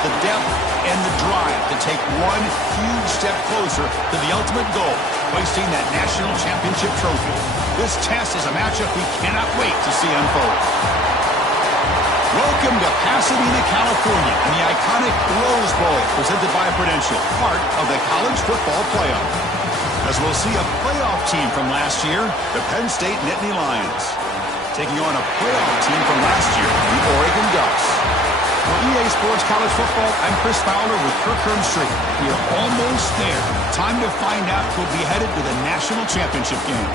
the depth, and the drive to take one huge step closer to the ultimate goal, hoisting that national championship trophy. This test is a matchup we cannot wait to see unfold. Welcome to Pasadena, California, and the iconic Rose Bowl, presented by Prudential, part of the college football playoff. As we'll see a playoff team from last year, the Penn State Nittany Lions, taking on a playoff team from last year, the Oregon Ducks. For EA Sports College Football, I'm Chris Fowler with Kirk Herbstreit. We are almost there. Time to find out who'll be headed to the national championship game.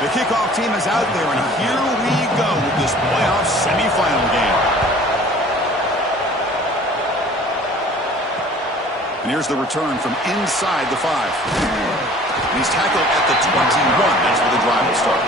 The kickoff team is out there, and here we go with this playoff semifinal game. And here's the return from inside the 5. And he's tackled at the 21. That's where the drive will start.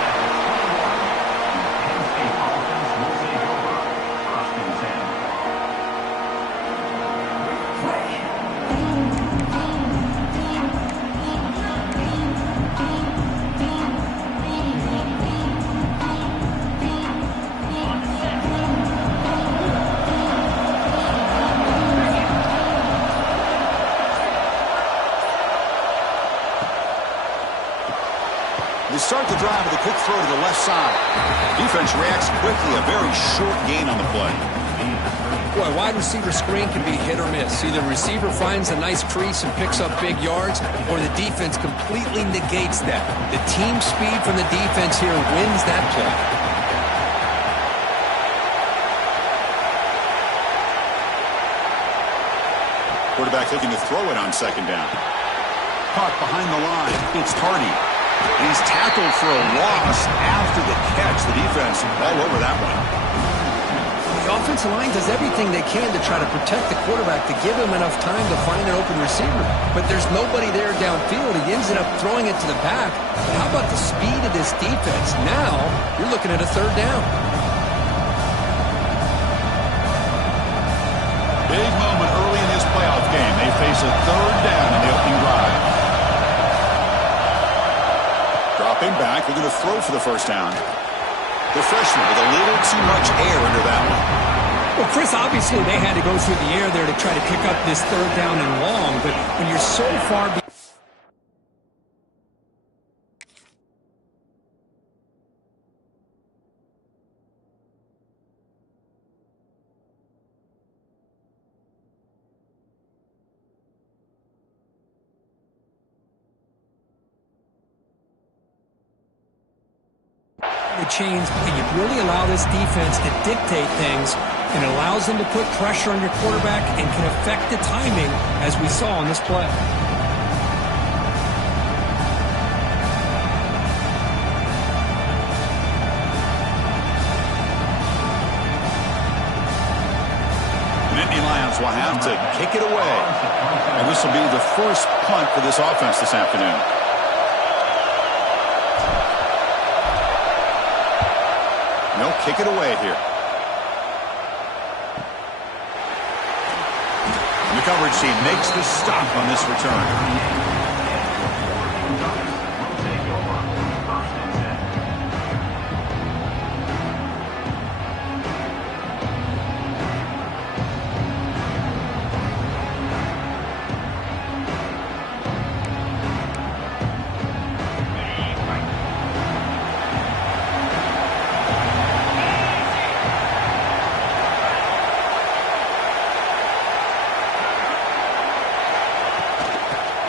They start the drive with a quick throw to the left side. Defense reacts quickly, a very short gain on the play. Boy, wide receiver screen can be hit or miss. Either receiver finds a nice crease and picks up big yards, or the defense completely negates that. The team speed from the defense here wins that play. Quarterback looking to throw it on second down. Caught behind the line. It's Hardy. He's tackled for a loss after the catch. The defense all over that one. The offensive line does everything they can to try to protect the quarterback, to give him enough time to find an open receiver. But there's nobody there downfield. He ends up throwing it to the back. But how about the speed of this defense? Now you're looking at a third down. Big moment early in this playoff game. They face a third down in the opening drive. Dropping back, they're going to throw for the first down. The freshman with a little too much air under that one. Well, Chris, obviously they had to go through the air there to try to pick up this third down and long, but when you're so far behind, chains, and you really allow this defense to dictate things, and it allows them to put pressure on your quarterback and can affect the timing, as we saw on this play. The Nittany Lions will have to kick it away, and this will be the first punt for this offense this afternoon. They'll kick it away here. And the coverage team makes the stop on this return.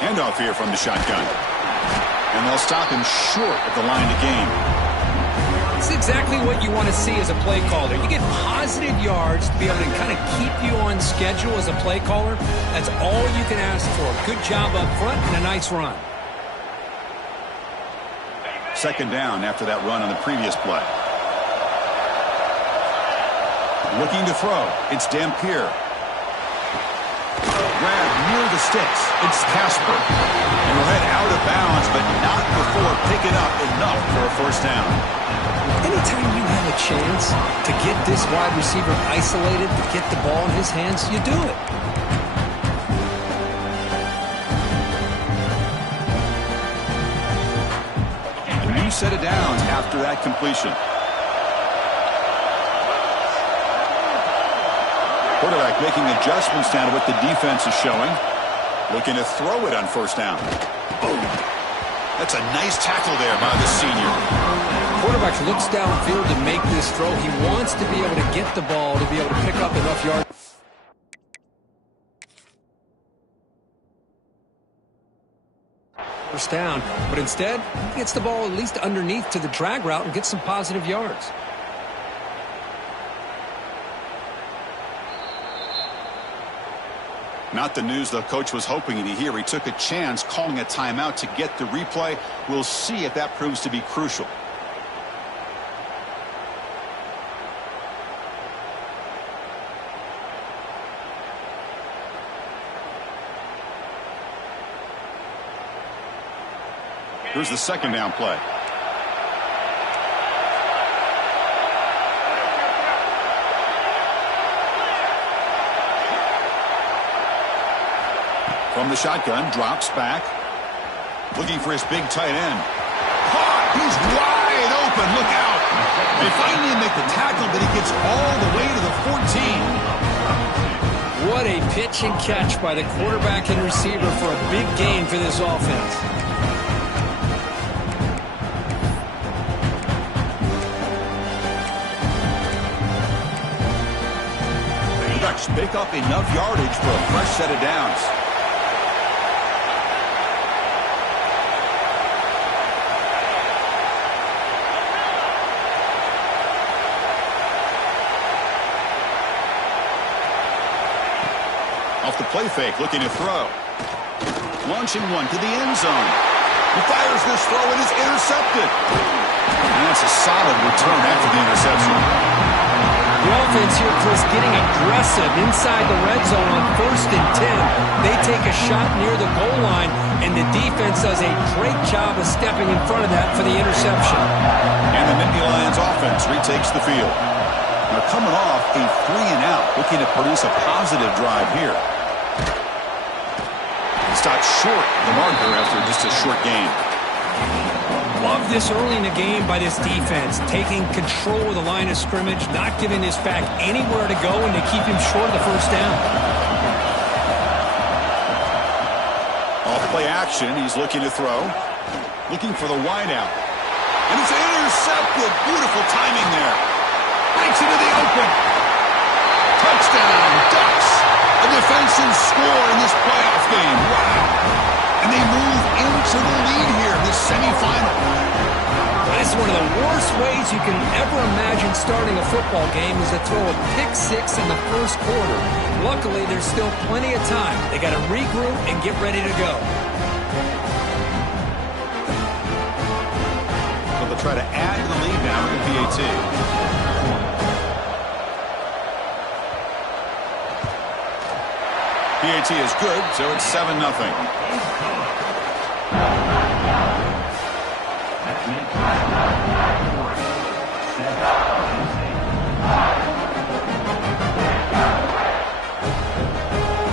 Handoff here from the shotgun. And they'll stop him short of the line to gain. It's exactly what you want to see as a play caller. You get positive yards to be able to kind of keep you on schedule as a play caller. That's all you can ask for. Good job up front and a nice run. Second down after that run on the previous play. Looking to throw. It's Dampier. Grab near the sticks. It's Casper. And he'll head out of bounds, but not before picking up enough for a first down. Anytime you have a chance to get this wide receiver isolated, to get the ball in his hands, you do it. A new set of downs after that completion. Quarterback making adjustments down to what the defense is showing. Looking to throw it on first down. Boom. That's a nice tackle there by the senior. Quarterback looks downfield to make this throw. He wants to be able to get the ball to be able to pick up enough yards. First down, but instead, he gets the ball at least underneath to the drag route and gets some positive yards. Not the news the coach was hoping to hear. He took a chance calling a timeout to get the replay. We'll see if that proves to be crucial. Here's the second down play. From the shotgun, drops back. Looking for his big tight end. Caught! He's wide open. Look out! They finally make the tackle, but he gets all the way to the 14. What a pitch and catch by the quarterback and receiver for a big gain for this offense. The Ducks pick up enough yardage for a fresh set of downs. Off the play fake, looking to throw. Launching one to the end zone. He fires this throw and is intercepted. And that's a solid return after the interception. The offense here, Chris, getting aggressive inside the red zone on 1st and 10. They take a shot near the goal line, and the defense does a great job of stepping in front of that for the interception. And the Nittany Lions offense retakes the field. They're coming off a 3-and-out, looking to produce a positive drive here. Stopped short of the marker after just a short gain. Love this early in the game by this defense, taking control of the line of scrimmage, not giving this back anywhere to go, and to keep him short of the first down. Off play action, he's looking to throw. Looking for the wideout. And it's intercepted. Beautiful timing there. Breaks into the open. Touchdown, Ducks. A defensive score in this playoff game. Wow. And they move into the lead here in this semifinal. This is one of the worst ways you can ever imagine starting a football game is to throw a pick six in the first quarter. Luckily, there's still plenty of time. They got to regroup and get ready to go. So they'll try to add to the lead now in the PAT. PAT is good, so it's 7-0.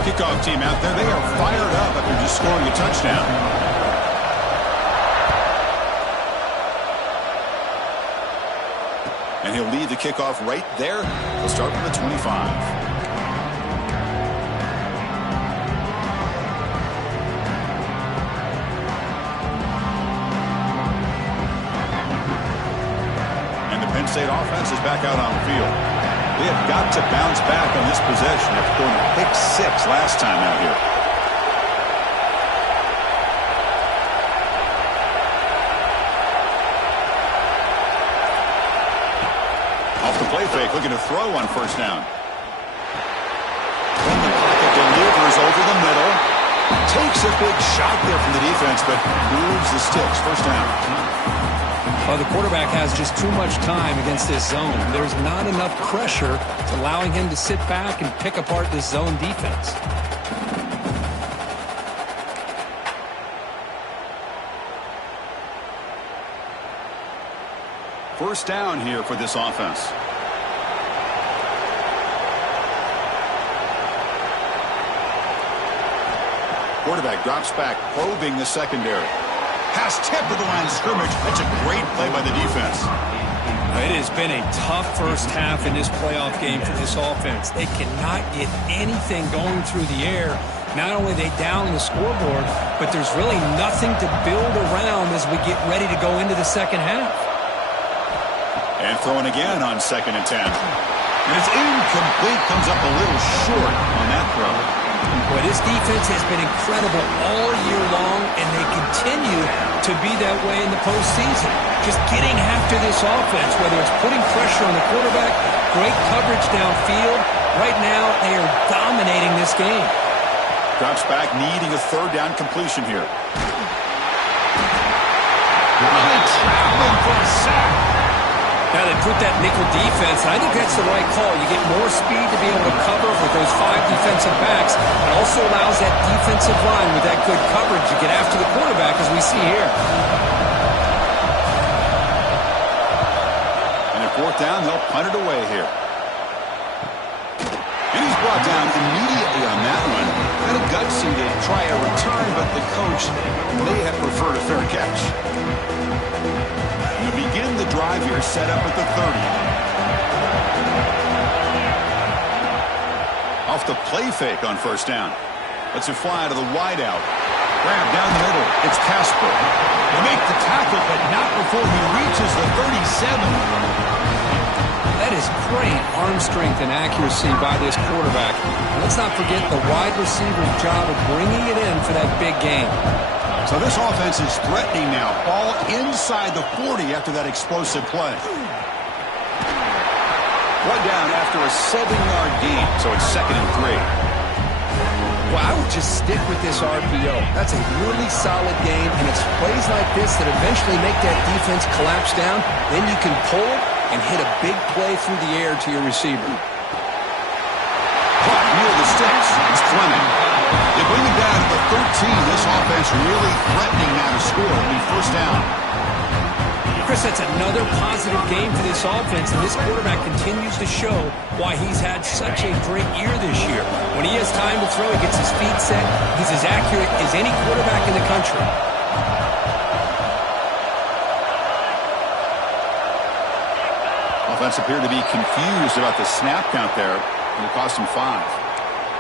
Kickoff team out there, they are fired up after just scoring a touchdown. And he'll lead the kickoff right there. He'll start from the 25. State offense is back out on the field. They have got to bounce back on this possession after throwing a pick six last time out here. Off the play fake, looking to throw on first down. From the pocket, delivers over the middle. Takes a big shot there from the defense, but moves the sticks. First down. The quarterback has just too much time against this zone. There's not enough pressure allowing him to sit back and pick apart this zone defense. first down here for this offense. Quarterback drops back, probing the secondary. Pass tipped to the line of scrimmage. That's a great play by the defense. It has been a tough first half in this playoff game for this offense. They cannot get anything going through the air. Not only are they down the scoreboard, but there's really nothing to build around as we get ready to go into the second half. And throwing again on 2nd and 10. And it's incomplete. Comes up a little short on that throw. Boy, this defense has been incredible all year long, and they continue to be that way in the postseason. Just getting after this offense, whether it's putting pressure on the quarterback, great coverage downfield. Right now, they are dominating this game. Drops back, needing a 3rd down completion here. Really traveling for a sack. Now they put that nickel defense, and I think that's the right call. You get more speed to be able to cover with those 5 defensive backs. It also allows that defensive line with that good coverage to get after the quarterback, as we see here. And at 4th down, they'll punt it away here. And he's brought down immediately on that one. Kind of gutsy to try a return, but the coach may have preferred a fair catch. To begin the drive here, set up at the 30. Off the play fake on 1st down. Lets it fly to the wideout. Grab down the middle. It's Casper. They make the tackle, but not before he reaches the 37. That is great arm strength and accuracy by this quarterback. Let's not forget the wide receiver's job of bringing it in for that big game. So this offense is threatening now. Ball inside the 40 after that explosive play. 1 down after a 7-yard gain, so it's 2nd and 3. Well, I would just stick with this RPO. That's a really solid game, and it's plays like this that eventually make that defense collapse down. Then you can pull it and hit a big play through the air to your receiver. Caught near the sticks. It's Fleming. They bring it down to the 13. This offense really threatening now to score. It'll be 1st down. Chris, that's another positive game for this offense, and this quarterback continues to show why he's had such a great year this year. When he has time to throw, he gets his feet set. He's as accurate as any quarterback in the country. Offense appeared to be confused about the snap count there, and it cost him 5.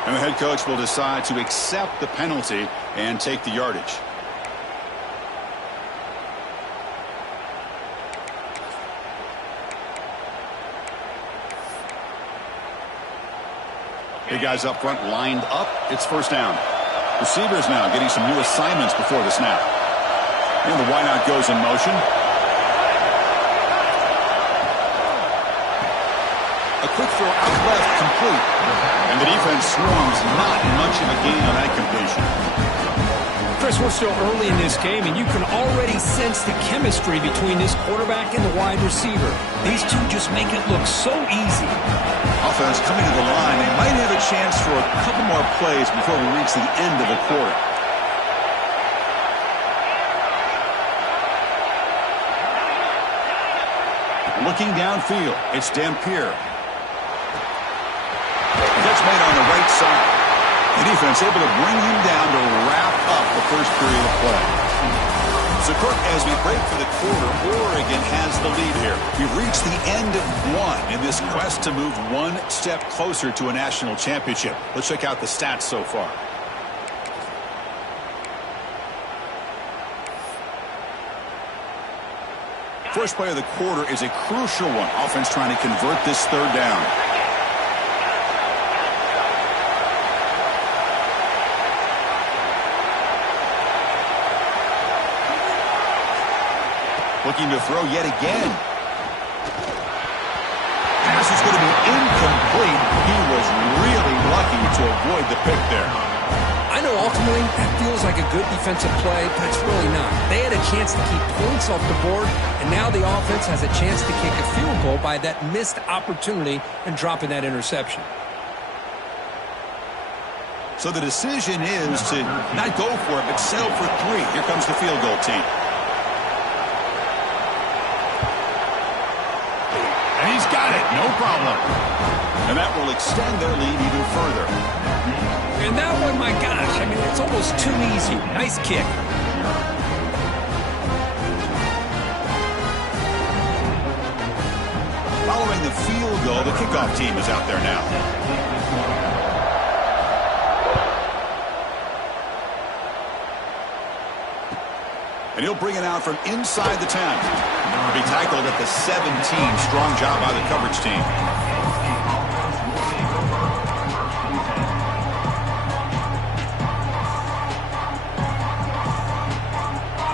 And the head coach will decide to accept the penalty and take the yardage. Big guys up front lined up. It's 1st down. Receivers now getting some new assignments before the snap. And the wideout goes in motion. A quick throw out left, complete. And the defense swarms, not much of a gain on that completion. Chris, we're still early in this game, and you can already sense the chemistry between this quarterback and the wide receiver. These two just make it look so easy. Offense coming to the line. They might have a chance for a couple more plays before we reach the end of the quarter. Looking downfield, it's Dampier. That's made on the right side. The defense able to bring him down to wrap up the first period of play. So, Kirk, as we break for the quarter, Oregon has the lead here. We've reached the end of 1 in this quest to move 1 step closer to a national championship. Let's check out the stats so far. First play of the quarter is a crucial one. Offense trying to convert this 3rd down. Looking to throw yet again. Pass is going to be incomplete. He was really lucky to avoid the pick there. I know ultimately that feels like a good defensive play, but it's really not. They had a chance to keep points off the board, and now the offense has a chance to kick a field goal by that missed opportunity and dropping that interception. So the decision is to not go for it, but settle for 3. Here comes the field goal team. problem. And that will extend their lead even further. And that one, my gosh, I mean, it's almost too easy. Nice kick. Following the field goal, the kickoff team is out there now. And he'll bring it out from inside the 10. He'll be tackled at the 17. Strong job by the coverage team.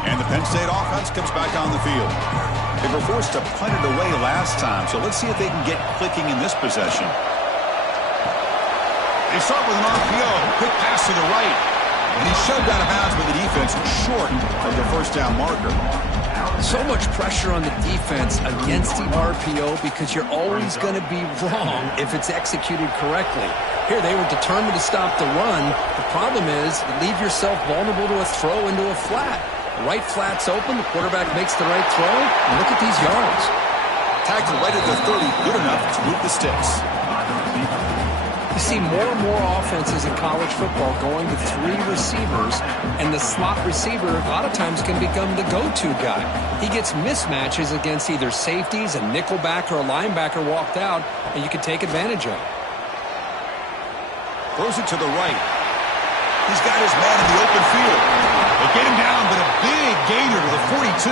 And the Penn State offense comes back on the field. They were forced to punt it away last time, so let's see if they can get clicking in this possession. They start with an RPO. Quick pass to the right. And he's shoved out of bounds with the defense short of the first down marker. So much pressure on the defense against the RPO because you're always going to be wrong if it's executed correctly. Here, they were determined to stop the run. The problem is you leave yourself vulnerable to a throw into a flat. The right flat's open, the quarterback makes the right throw, and look at these yards. Tackled right at the 30, good enough to move the sticks. You see more and more offenses in college football going to 3 receivers, and the slot receiver a lot of times can become the go-to guy. He gets mismatches against either safeties, a nickelback, or a linebacker walked out, and you can take advantage of it. Throws it to the right. He's got his man in the open field. They'll get him down, but a big gainer to the 42.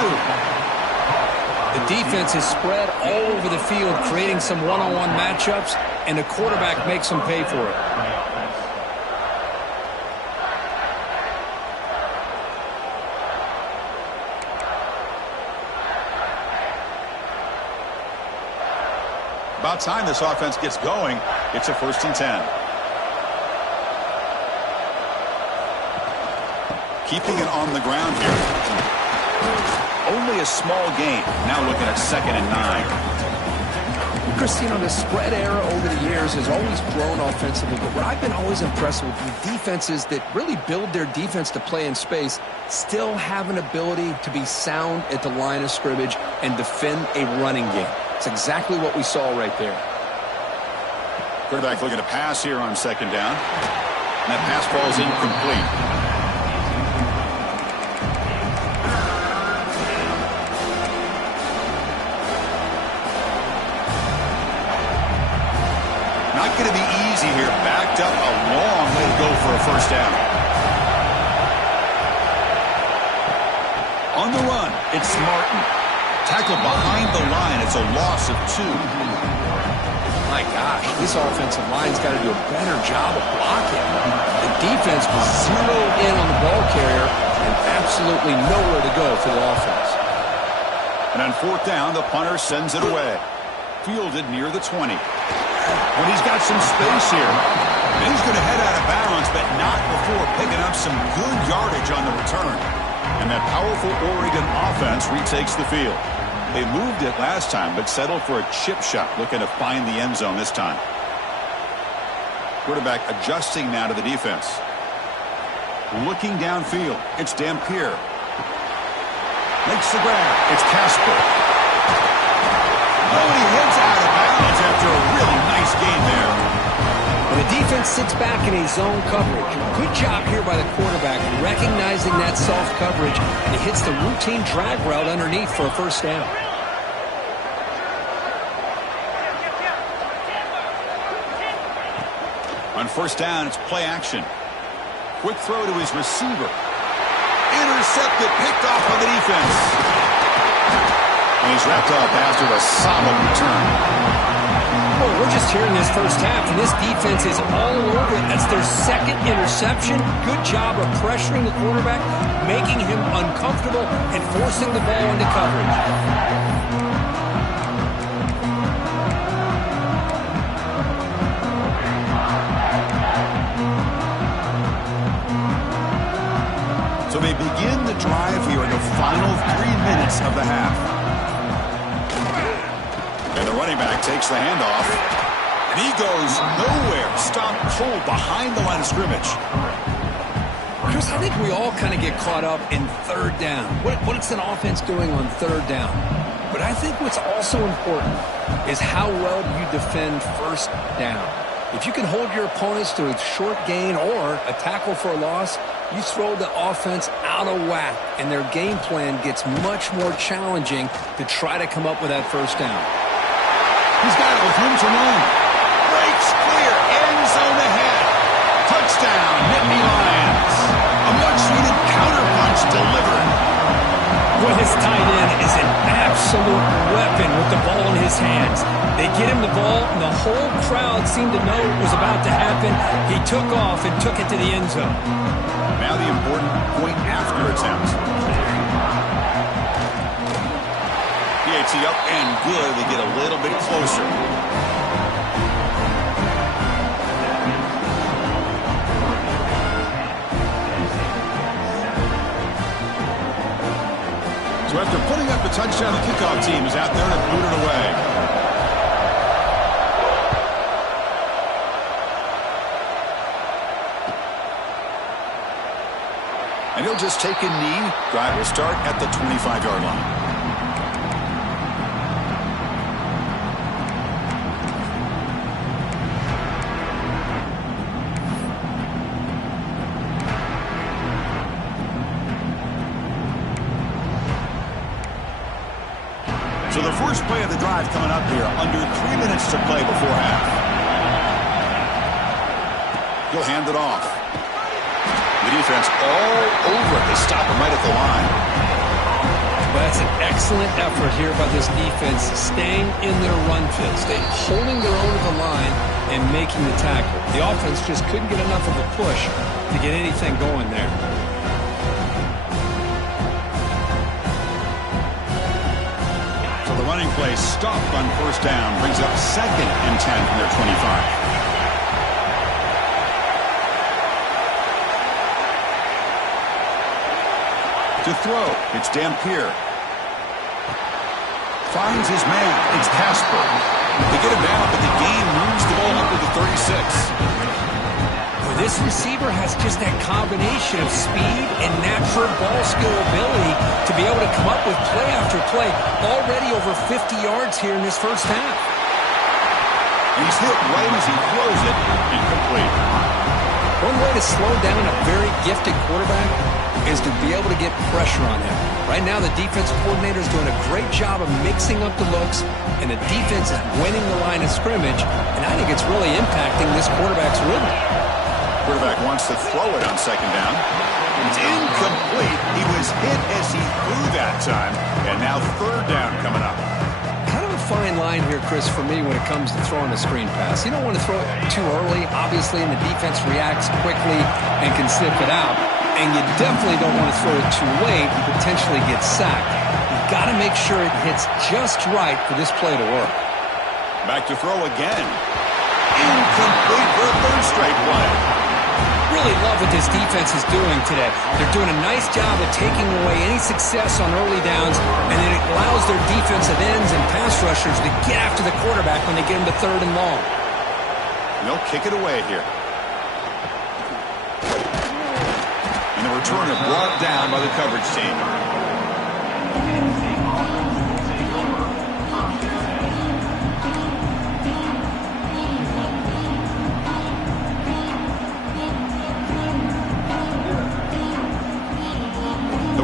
The defense is spread all over the field, creating some one-on-one matchups, and the quarterback makes them pay for it. About time this offense gets going. It's a 1st and 10. Keeping it on the ground here. Only a small gain. Now looking at 2nd and 9. Christine, the spread era over the years has always grown offensively, but what I've been always impressed with defenses that really build their defense to play in space still have an ability to be sound at the line of scrimmage and defend a running game. It's exactly what we saw right there. Quarterback looking to pass here on 2nd down. And that pass falls incomplete. Not going to be easy here. Backed up a long way to go for a 1st down. On the run, it's Martin. Tackled behind the line. It's a loss of 2. My gosh, this offensive line's got to do a better job of blocking. The defense was zeroed in on the ball carrier and absolutely nowhere to go for the offense. And on 4th down, the punter sends it away. Fielded near the 20. But he's got some space here. And he's going to head out of bounds, but not before picking up some good yardage on the return. And that powerful Oregon offense retakes the field. They moved it last time, but settled for a chip shot, looking to find the end zone this time. Quarterback adjusting now to the defense. Looking downfield, it's Dampier. Makes the grab, it's Casper. Oh, and he heads out of bounds after a really nice gain there. And the defense sits back in a zone coverage. Good job here by the quarterback, recognizing that soft coverage, and he hits the routine drag route underneath for a 1st down. On 1st down, it's play action. Quick throw to his receiver. Intercepted, picked off by the defense. And he's wrapped up after a solid return. Well, we're just here in this 1st half, and this defense is all over it. That's their 2nd interception. Good job of pressuring the quarterback, making him uncomfortable, and forcing the ball into coverage. So they begin the drive here in the final 3 minutes of the half. And the running back takes the handoff. And he goes nowhere. Stopped cold behind the line of scrimmage. Chris, I think we all kind of get caught up in 3rd down. What's an offense doing on 3rd down? But I think what's also important is how well you defend first down. If you can hold your opponents to a short gain or a tackle for a loss, you throw the offense out of whack, and their game plan gets much more challenging to try to come up with that first down. He's got it with room to run. Breaks clear, end zone ahead. Touchdown, Nittany Lions. A much-needed counterpunch delivered. Well, his tight end is an absolute weapon with the ball in his hands. They get him the ball, and the whole crowd seemed to know it was about to happen. He took off and took it to the end zone. Now the important point after attempt. PAT up and good. They get a little bit closer. So after putting up the touchdown, the kickoff team is out there to boot it away. And he'll just take a knee. Drive will start at the 25-yard line. So the first play of the drive coming up here, under 3 minutes to play before half. He'll hand it off. The defense all over it. They stop him right at the line. Well, that's an excellent effort here by this defense, staying in their run fit, staying holding their own at the line and making the tackle. The offense just couldn't get enough of a push to get anything going there. The running play stopped on first down, brings up 2nd and 10 from their 25. To throw, it's Dampier. Finds his man, it's Casper. They get him down, but the game moves the ball up to the 36. This receiver has just that combination of speed and natural ball skill ability to be able to come up with play after play. Already over 50 yards here in this first half. He's hit right as he throws it, incomplete. One way to slow down a very gifted quarterback is to be able to get pressure on him. Right now, the defense coordinator is doing a great job of mixing up the looks, and the defense is winning the line of scrimmage, and I think it's really impacting this quarterback's rhythm. Quarterback wants to throw it on second down. It's incomplete. He was hit as he threw that time. And now third down coming up. Kind of a fine line here, Chris, for me when it comes to throwing a screen pass. You don't want to throw it too early, obviously, and the defense reacts quickly and can sniff it out. And you definitely don't want to throw it too late and potentially get sacked. You've got to make sure it hits just right for this play to work. Back to throw again. Incomplete for a third straight play. Really love what this defense is doing today. They're doing a nice job of taking away any success on early downs, and then it allows their defensive ends and pass rushers to get after the quarterback when they get him to 3rd and long. And they'll kick it away here. And the returner brought down by the coverage team.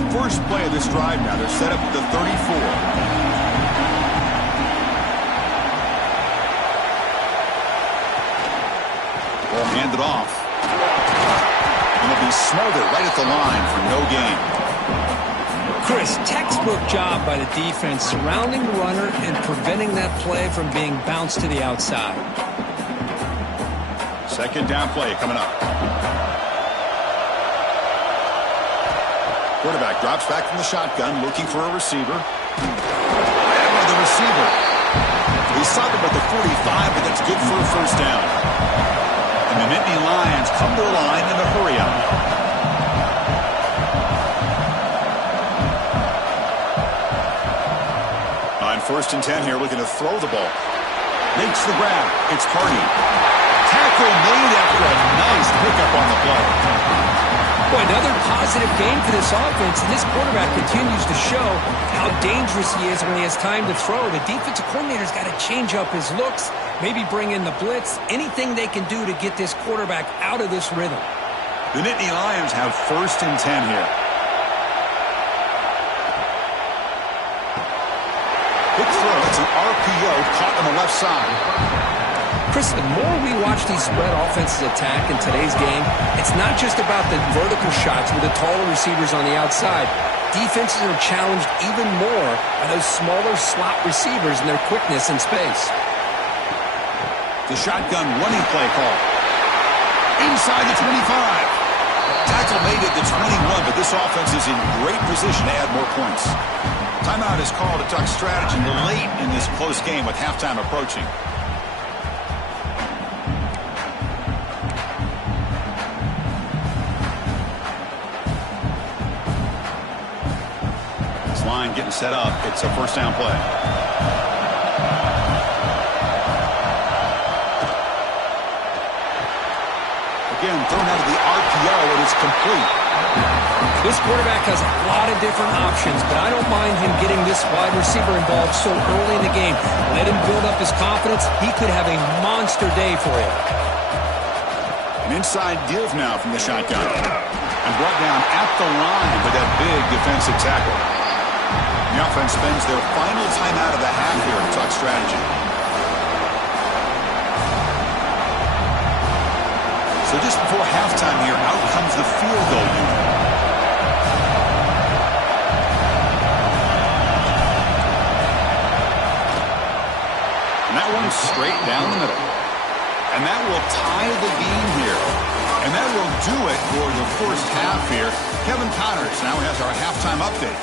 First play of this drive now. They're set up at the 34. Ball handed off. And it'll be smothered right at the line for no gain. Chris, textbook job by the defense surrounding the runner and preventing that play from being bounced to the outside. Second down play coming up. Quarterback drops back from the shotgun, looking for a receiver. Right by the receiver. He stopped him at the 45, but that's good for a first down. And the Nittany Lions come to the line in a hurry-up. On 1st and 10 here, looking to throw the ball. Makes the grab. It's Hardy. Tackle made after a nice pickup on the play. Boy, another positive positive game for this offense, and this quarterback continues to show how dangerous he is when he has time to throw. The defensive coordinator's got to change up his looks, maybe bring in the blitz, anything they can do to get this quarterback out of this rhythm. The Nittany Lions have 1st and 10 here. Quick throw. It's an RPO caught on the left side. Chris, the more we watch these spread offenses attack in today's game, it's not just about the vertical shots with the taller receivers on the outside. Defenses are challenged even more by those smaller slot receivers and their quickness in space. The shotgun running play call. Inside the 25. Tackle made it to 21, but this offense is in great position to add more points. Timeout is called to Duck strategy late in this close game with halftime approaching. This line getting set up. It's a 1st down play. Again, thrown out of the RPO, and it's complete. This quarterback has a lot of different options, but I don't mind him getting this wide receiver involved so early in the game. Let him build up his confidence. He could have a monster day for him. An inside give now from the shotgun. And brought down at the line with that big defensive tackle. The offense spends their final timeout of the half here to talk strategy. So just before halftime here, out comes the field goal unit. And that one's straight down the middle. And that will tie the game here. And that will do it for the first half here. Kevin Connors now has our halftime update.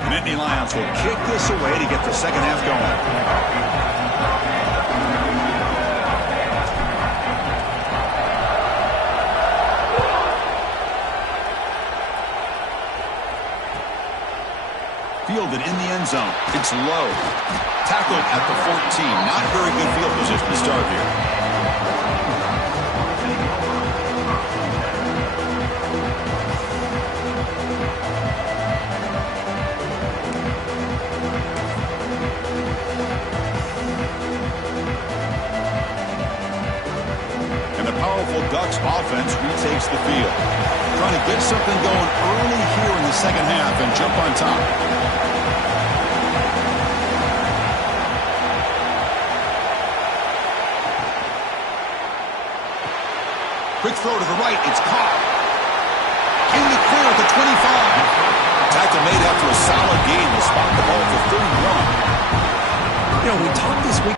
The Nittany Lions will kick this away to get the second half going. Fielded in the end zone. It's low. Tackled at the 14. Not very good field position to start here. And the powerful Ducks offense retakes the field. Trying to get something going early here in the second half and jump on top. Quick throw to the right. It's caught. In the clear at the 25. Tackle made after a solid gain to spot the ball for 31. You know, we talked this week.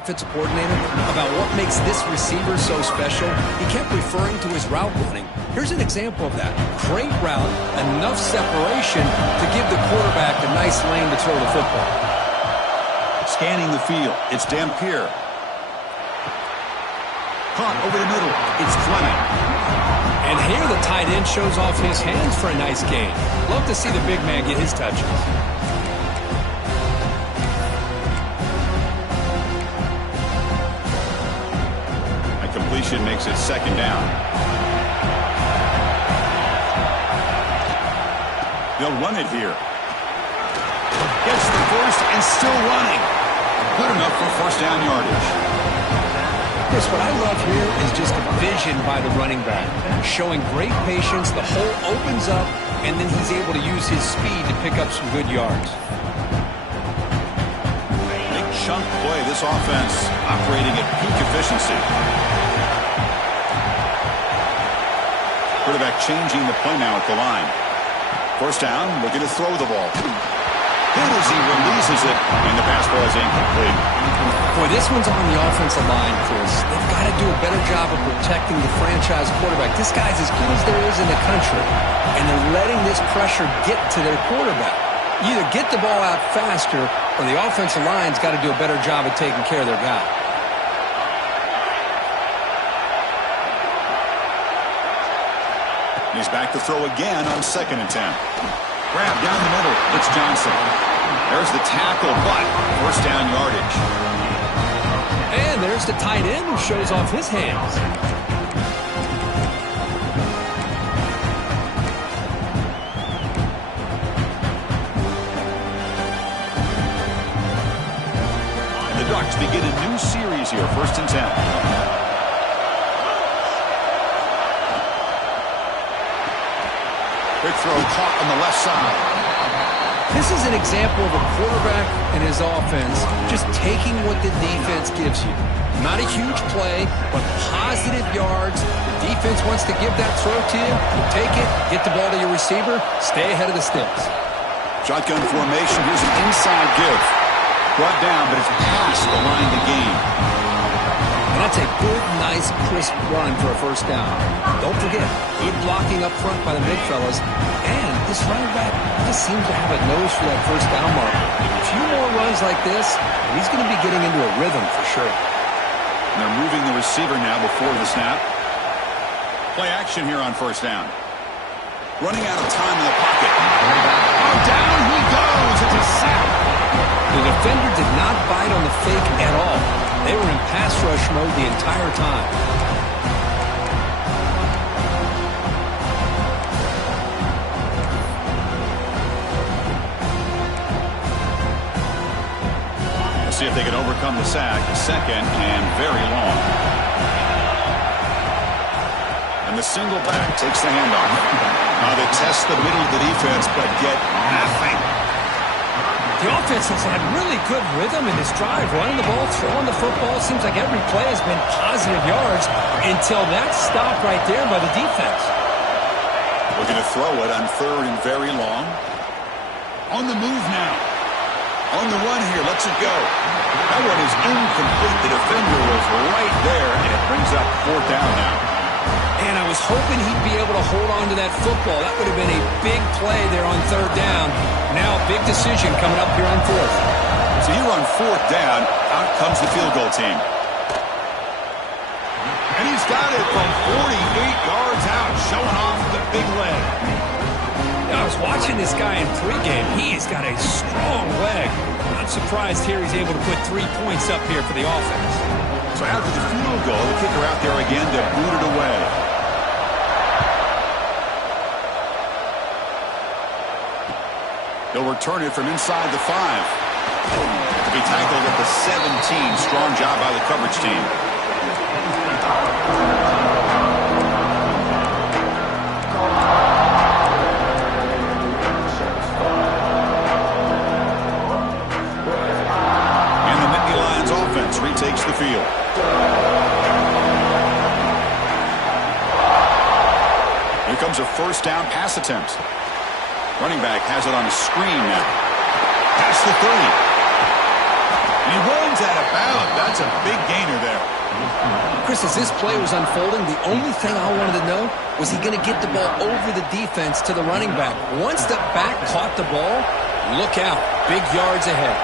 offensive coordinator about what makes this receiver so special, he kept referring to his route running. Here's an example of that. Great route, enough separation to give the quarterback a nice lane to throw the football. Scanning the field, it's Dampier. Caught over the middle, it's Fleming. And here the tight end shows off his hands for a nice gain. Love to see the big man get his touches. Completion makes it second down. They'll run it here. Gets the first and still running. Good enough for first down yardage. Chris, what I love here is just the vision by the running back. Showing great patience, the hole opens up, and then he's able to use his speed to pick up some good yards. Big chunk play, this offense operating at peak efficiency. Quarterback changing the play now at the line. First down, looking to throw the ball. Good as he releases it, and the pass ball is incomplete. Boy, this one's on the offensive line, Chris. They've got to do a better job of protecting the franchise quarterback. This guy's as good as there is in the country, and they're letting this pressure get to their quarterback. You either get the ball out faster, or the offensive line's got to do a better job of taking care of their guy. He's back to throw again on 2nd and 10. Grab down the middle. It's Johnson. There's the tackle, but first down yardage. And there's the tight end who shows off his hands. And the Ducks begin a new series here, 1st and 10. Quick throw caught on the left side. This is an example of a quarterback and his offense just taking what the defense gives you. Not a huge play, but positive yards. The defense wants to give that throw to you. You take it, get the ball to your receiver, stay ahead of the sticks. Shotgun formation. Here's an inside give. Brought down, but it's past the line to gain. And that's a good, nice, crisp run for a first down. Don't forget, good blocking up front by the big fellas. And this running back just seems to have a nose for that first down marker. A few more runs like this, he's going to be getting into a rhythm for sure. And they're moving the receiver now before the snap. Play action here on first down. Running out of time in the pocket. Oh, down he goes. It's a sack. The defender did not bite on the fake at all. They were in pass rush mode the entire time. Let's see if they can overcome the sack. Second and very long. And the single back takes the handoff. Now they test the middle of the defense, but get nothing. The offense has had really good rhythm in this drive, running the ball, throwing the football. Seems like every play has been positive yards until that stop right there by the defense. Looking to throw it on 3rd and very long. On the move now. On the run here, lets it go. That one is incomplete. The defender was right there, and it brings up 4th down now. And I was hoping he'd be able to hold on to that football. That would have been a big play there on 3rd down. Now a big decision coming up here on 4th. So here on 4th down, out comes the field goal team. And he's got it from 48 yards out, showing off the big leg. I was watching this guy in pregame. He's got a strong leg. Not surprised here he's able to put 3 points up here for the offense. So after the field goal, the kicker out there again to boot it away. They'll return it from inside the 5. To be tackled at the 17. Strong job by the coverage team. And the Nittany Lions offense retakes the field. Here comes a first down pass attempt. Running back has it on a screen now. Past the 30. And he rolls runs out of bounds. That's a big gainer there. Chris, as this play was unfolding, the only thing I wanted to know was he going to get the ball over the defense to the running back. Once the back caught the ball, look out. Big yards ahead.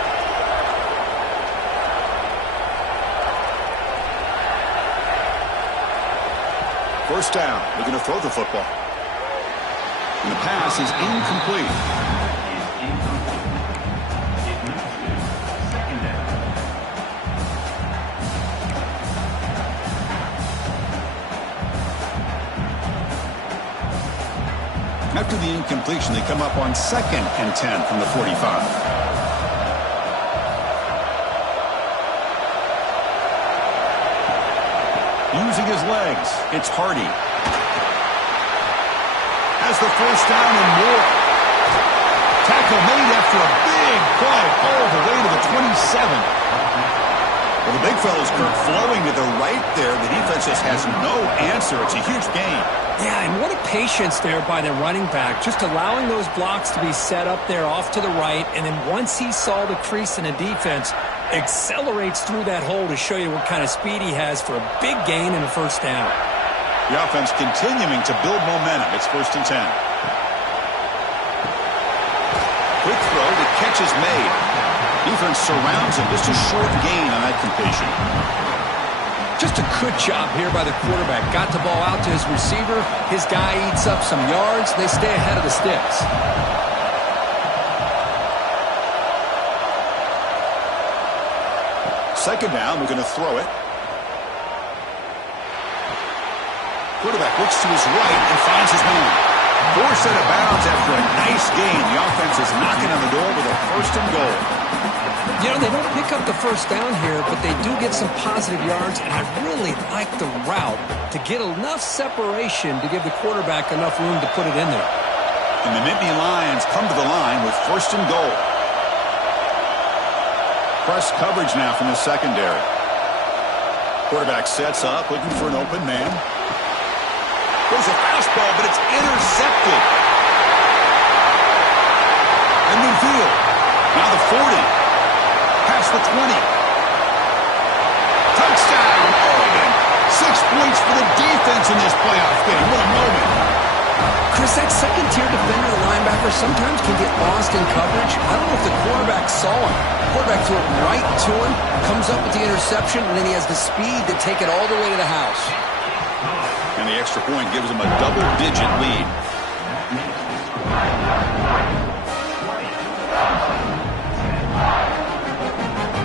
First down. We're going to throw the football. And the pass is incomplete. After the incompletion, they come up on 2nd and 10 from the 45. Using his legs, it's Hardy. Has the first down and more. Tackle made after a big play all the way to the 27. Well, the big fellow's Kirk flowing to the right there. The defense just has no answer. It's a huge gain. Yeah, and what a patience there by the running back, just allowing those blocks to be set up there off to the right, and then once he saw the crease in the defense, accelerates through that hole to show you what kind of speed he has for a big gain and a first down. The offense continuing to build momentum. It's 1st and 10. Quick throw, the catch is made. Defense surrounds him. Just a short gain on that completion. Just a good job here by the quarterback. Got the ball out to his receiver. His guy eats up some yards. They stay ahead of the sticks. Second down, we're going to throw it. Quarterback looks to his right and finds his man. Forced out of bounds after a nice gain. The offense is knocking on the door with a 1st and goal. You know, they don't pick up the first down here, but they do get some positive yards, and I really like the route to get enough separation to give the quarterback enough room to put it in there. And the Nittany Lions come to the line with 1st and goal. Press coverage now from the secondary. Quarterback sets up, looking for an open man. Goes a fastball, but it's intercepted. And midfield. Now the 40. Past the 20. Touchdown, Oregon. 6 points for the defense in this playoff game. What a moment. Chris, that second-tier defender, the linebacker, sometimes can get lost in coverage. I don't know if the quarterback saw him. The quarterback threw it right to him, comes up with the interception, and then he has the speed to take it all the way to the house. And the extra point gives him a double-digit lead.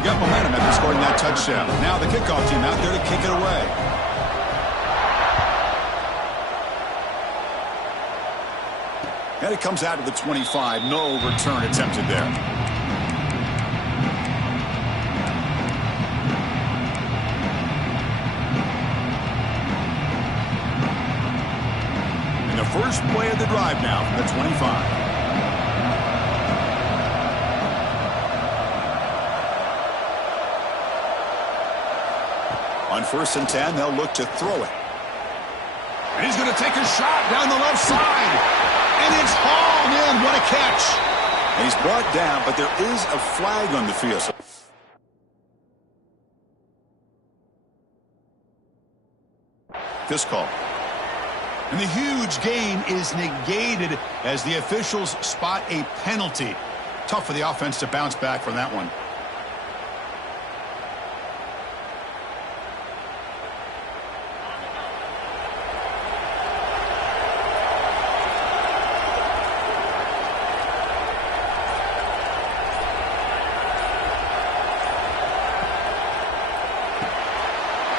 Got momentum after scoring that touchdown. Now the kickoff team out there to kick it away. And it comes out to the 25. No return attempted there. And the first play of the drive now from the 25. On 1st and 10, they'll look to throw it. And he's going to take a shot down the left side. And it's hauled in. What a catch. And he's brought down, but there is a flag on the field. This call. And the huge gain is negated as the officials spot a penalty. Tough for the offense to bounce back from that one.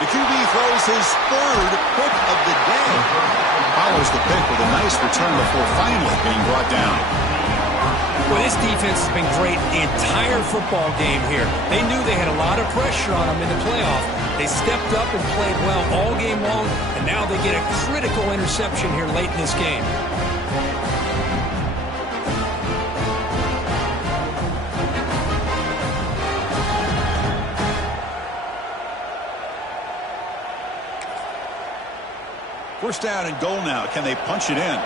The QB throws his 3rd pick of the day. Follows the pick with a nice return before finally being brought down. Well, this defense has been great the entire football game here. They knew they had a lot of pressure on them in the playoff. They stepped up and played well all game long, and now they get a critical interception here late in this game. First down and goal now. Can they punch it in?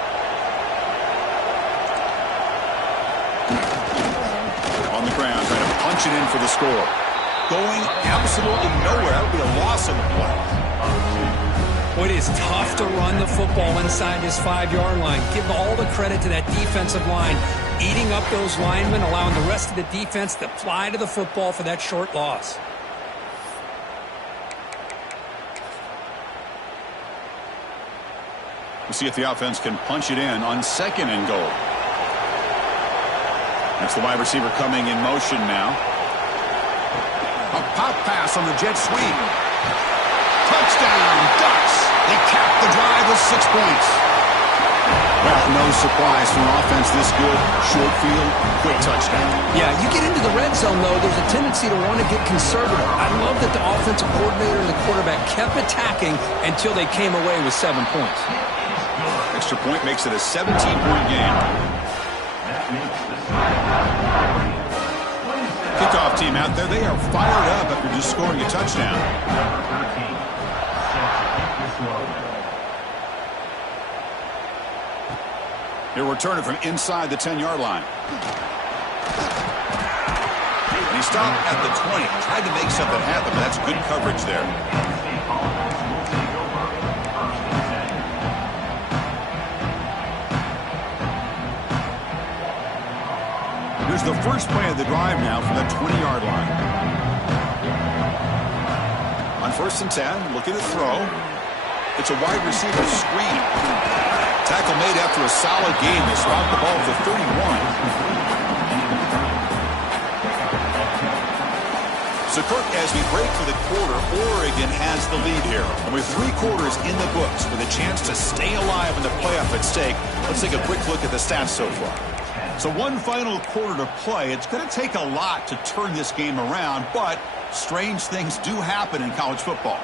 On the ground, trying to punch it in for the score. going absolutely nowhere. That would be a loss on the play. Well, it is tough to run the football inside this 5-yard line. Give all the credit to that defensive line, eating up those linemen, allowing the rest of the defense to fly to the football for that short loss. We'll see if the offense can punch it in on 2nd and goal. That's the wide receiver coming in motion now. A pop pass on the jet sweep. Touchdown, Ducks. They cap the drive with 6 points. Well, no surprise from an offense this good. Short field, quick touchdown. Yeah, you get into the red zone, though, there's a tendency to want to get conservative. I love that the offensive coordinator and the quarterback kept attacking until they came away with 7 points. Extra point makes it a 17-point game. Kickoff team out there, they are fired up after just scoring a touchdown. He'll return it from inside the 10-yard line. And he stopped at the 20. Tried to make something happen, but that's good coverage there. Here's the first play of the drive now from the 20-yard line. On 1st and 10, looking to throw. It's a wide receiver screen. Tackle made after a solid game. They spot the ball for 31. So, Kirk, as we break for the quarter, Oregon has the lead here. And with 3 quarters in the books with a chance to stay alive in the playoff at stake, let's take a quick look at the stats so far. So 1 final quarter to play. It's going to take a lot to turn this game around, but strange things do happen in college football.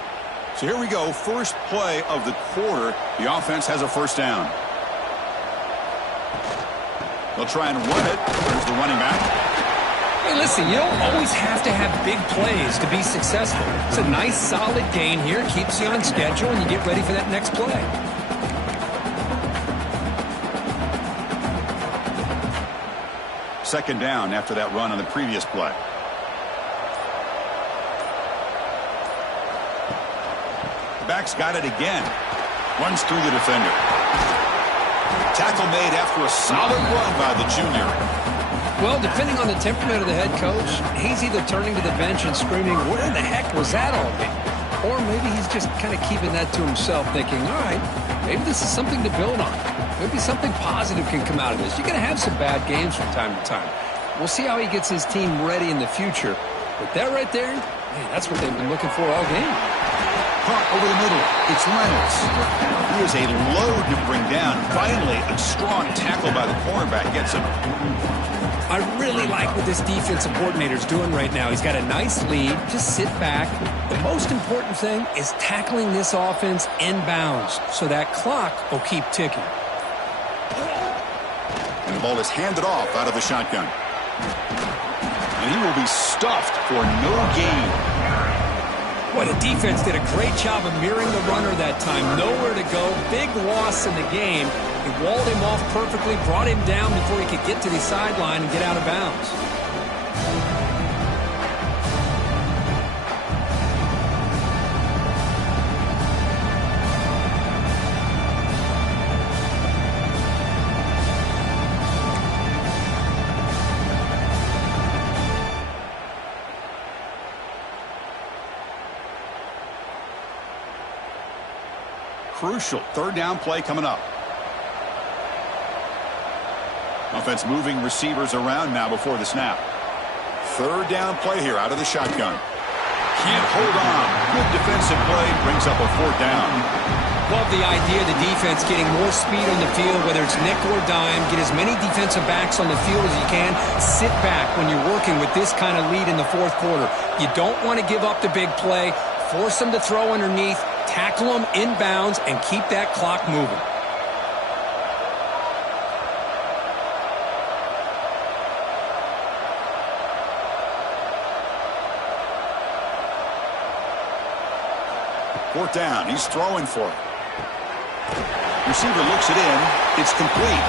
So here we go. First play of the quarter. The offense has a first down. They'll try and run it. There's the running back. Hey, listen, you don't always have to have big plays to be successful. It's a nice, solid gain here. Keeps you on schedule, and you get ready for that next play. Second down after that run on the previous play. Back's got it again. Runs through the defender. Tackle made after a solid run by the junior. Well, depending on the temperament of the head coach, he's either turning to the bench and screaming, where the heck was that all day? Or maybe he's just kind of keeping that to himself, thinking, all right, maybe this is something to build on. Maybe something positive can come out of this. You're going to have some bad games from time to time. We'll see how he gets his team ready in the future. But that right there, man, that's what they've been looking for all game. Caught over the middle. It's Reynolds. He is a load to bring down. Finally, a strong tackle by the cornerback gets him. I really like what this defensive coordinator is doing right now. He's got a nice lead. Just sit back. The most important thing is tackling this offense inbounds so that clock will keep ticking. And the ball is handed off out of the shotgun. And he will be stuffed for no gain. Boy, the defense did a great job of mirroring the runner that time. Nowhere to go. Big loss in the game. He walled him off perfectly, brought him down before he could get to the sideline and get out of bounds. Crucial third down play coming up. Offense moving receivers around now before the snap. Third down play here out of the shotgun. Can't hold on. Good defensive play brings up a fourth down. Love the idea of the defense getting more speed on the field, whether it's nickel or dime. Get as many defensive backs on the field as you can. Sit back when you're working with this kind of lead in the fourth quarter. You don't want to give up the big play. Force them to throw underneath. Tackle them inbounds and keep that clock moving. Fourth down. He's throwing for it. Receiver looks it in. It's complete.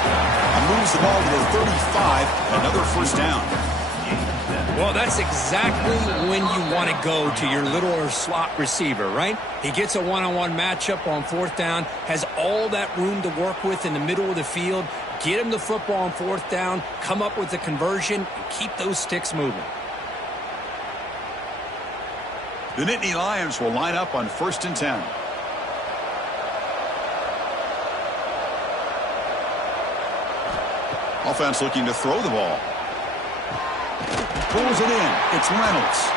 And moves the ball to the 35. Another first down. Well, that's exactly when you want to go to your little slot receiver, right? He gets a one-on-one matchup on fourth down, has all that room to work with in the middle of the field. Get him the football on fourth down, come up with the conversion, and keep those sticks moving. The Nittany Lions will line up on 1st and 10. Offense looking to throw the ball. Pulls it in. It's Reynolds.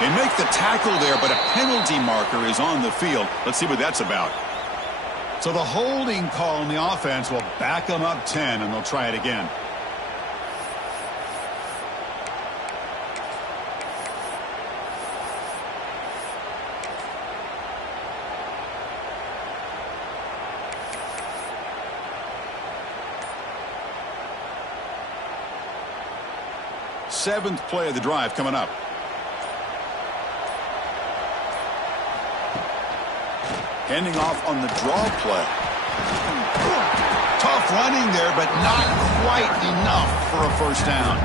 They make the tackle there, but a penalty marker is on the field. Let's see what that's about. So the holding call on the offense will back them up 10, and they'll try it again. Seventh play of the drive coming up. Handing off on the draw play. Tough running there, but not quite enough for a first down.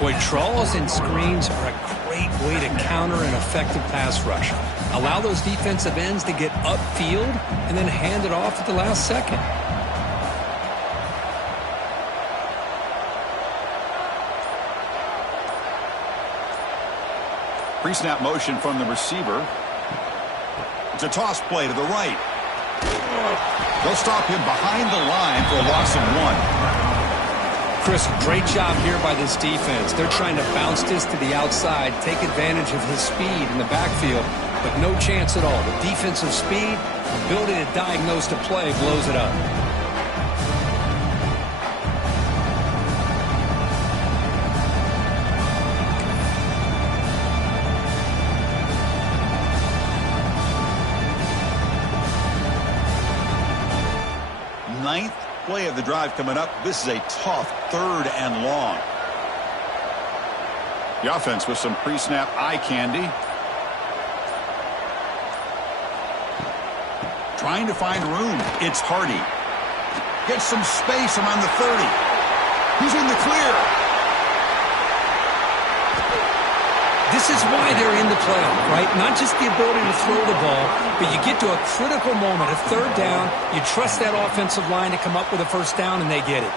Boy, draws and screens are a great way to counter an effective pass rush. Allow those defensive ends to get upfield and then hand it off at the last second. Pre-snap motion from the receiver. It's a toss play to the right. They'll stop him behind the line for a loss of 1. Chris, great job here by this defense. They're trying to bounce this to the outside, take advantage of his speed in the backfield, but no chance at all. The defensive speed, ability to diagnose the play, blows it up. Ninth play of the drive coming up. This is a tough 3rd and long. The offense with some pre-snap eye candy. Trying to find room. It's Hardy. Gets some space around the 30. He's in the clear. This is why they're in the playoff, right? Not just the ability to throw the ball, but you get to a critical moment, a 3rd down, you trust that offensive line to come up with a first down, and they get it.